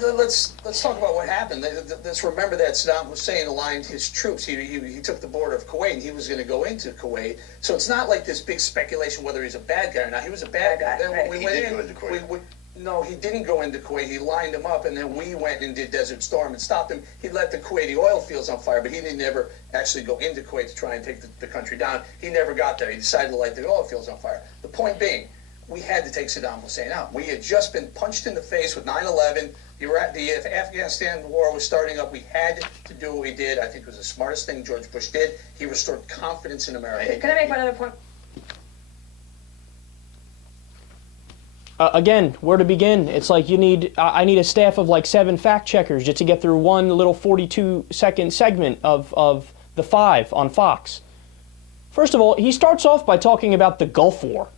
let's talk about what happened. Let's remember that Saddam Hussein aligned his troops. He took the border of Kuwait, and he was going to go into Kuwait. So it's not like this big speculation whether he's a bad guy or not. He was a bad guy. Then when we went in, no, he didn't go into Kuwait. He lined him up, and then we went and did Desert Storm and stopped him. He let the Kuwaiti oil fields on fire, but he didn't ever actually go into Kuwait to try and take the country down. He never got there. He decided to light the oil fields on fire. The point being, we had to take Saddam Hussein out. We had just been punched in the face with 9/11. The Afghanistan war was starting up. We had to do what we did. I think it was the smartest thing George Bush did. He restored confidence in America. Can I make one other point? Again, where to begin? It's like I need a staff of like 7 fact checkers just to get through one little 42-second segment of The Five on Fox. First of all, he starts off by talking about the Gulf War.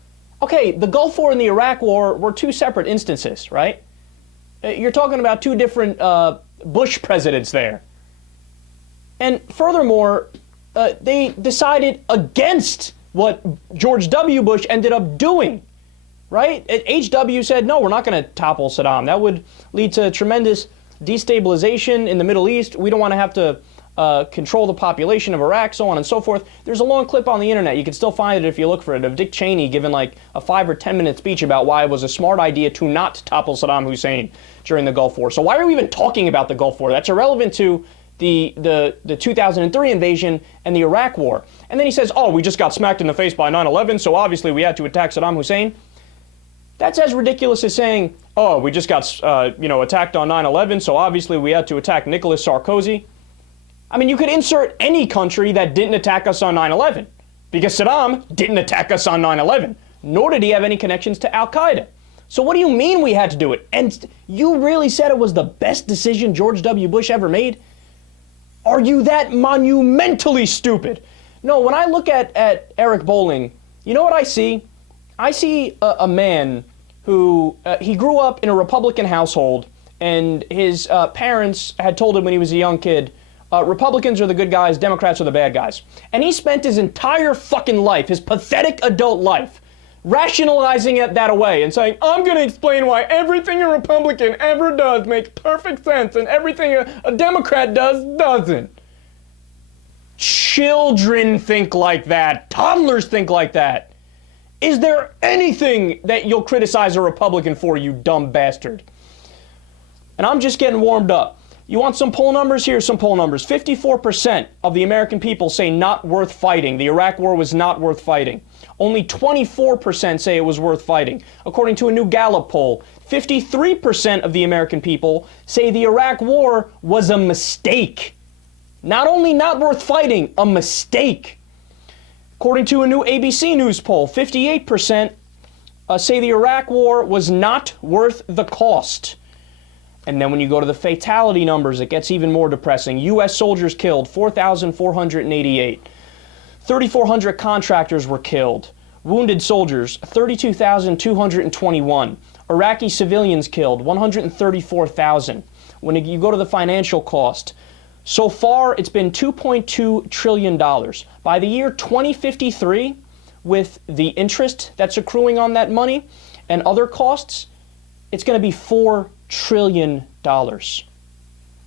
Okay, the Gulf War and the Iraq War were 2 separate instances, right? You're talking about 2 different Bush presidents there. And furthermore, they decided against what George W. Bush ended up doing. Right? HW said, no, we're not going to topple Saddam. That would lead to tremendous destabilization in the Middle East. We don't want to have to control the population of Iraq, so on and so forth. There's a long clip on the internet. You can still find it if you look for it, of Dick Cheney giving like a 5 or 10-minute speech about why it was a smart idea to not topple Saddam Hussein during the Gulf War. So why are we even talking about the Gulf War? That's irrelevant to the 2003 invasion and the Iraq War. And then he says, oh, we just got smacked in the face by 9/11, so obviously we had to attack Saddam Hussein. That's as ridiculous as saying, oh, we just got attacked on 9/11, so obviously we had to attack Nicolas Sarkozy. I mean, you could insert any country that didn't attack us on 9/11, because Saddam didn't attack us on 9/11, nor did he have any connections to Al-Qaeda. So what do you mean we had to do it? And you really said it was the best decision George W. Bush ever made? Are you that monumentally stupid? No, when I look at Eric Bolling, you know what I see? I see a man who, he grew up in a Republican household, and his parents had told him when he was a young kid, Republicans are the good guys, Democrats are the bad guys. And he spent his entire fucking life, his pathetic adult life, rationalizing that away and saying, I'm going to explain why everything a Republican ever does makes perfect sense and everything a Democrat does doesn't. Children think like that. Toddlers think like that. Is there anything that you'll criticize a Republican for, you dumb bastard? And I'm just getting warmed up. You want some poll numbers? Here's some poll numbers. 54% of the American people say not worth fighting. The Iraq War was not worth fighting. Only 24% say it was worth fighting. According to a new Gallup poll, 53% of the American people say the Iraq War was a mistake. Not only not worth fighting, a mistake. According to a new ABC News poll, 58% say the Iraq War was not worth the cost. And then when you go to the fatality numbers, it gets even more depressing. U.S. soldiers killed, 4,488. 3,400 contractors were killed. Wounded soldiers, 32,221. Iraqi civilians killed, 134,000. When you go to the financial cost, so far, it's been $2.2 trillion. By the year 2053, with the interest that's accruing on that money and other costs, it's going to be $4 trillion.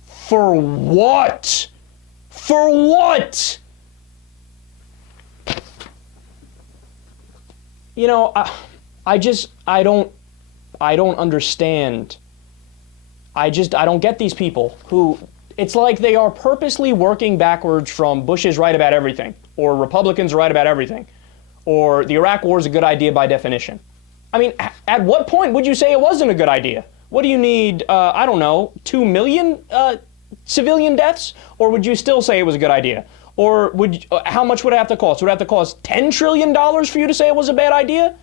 For what? For what? You know, I don't understand. I don't get these people who... It's like they are purposely working backwards from Bush is right about everything, or Republicans are right about everything, or the Iraq War is a good idea by definition. I mean, at what point would you say it wasn't a good idea? What do you need, I don't know, 2 million civilian deaths? Or would you still say it was a good idea? Or how much would it have to cost? Would it have to cost $10 trillion for you to say it was a bad idea?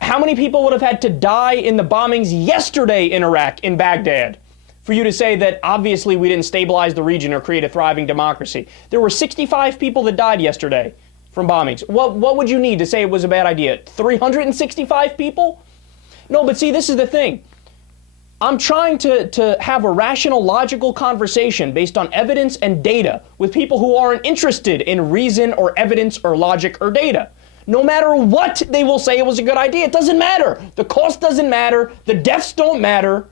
How many people would have had to die in the bombings yesterday in Iraq, in Baghdad, for you to say that obviously we didn't stabilize the region or create a thriving democracy? There were 65 people that died yesterday from bombings. What would you need to say it was a bad idea? 365 people? No, but see, this is the thing. I'm trying to have a rational, logical conversation based on evidence and data with people who aren't interested in reason or evidence or logic or data. No matter what they will say it was a good idea, it doesn't matter. The cost doesn't matter. The deaths don't matter.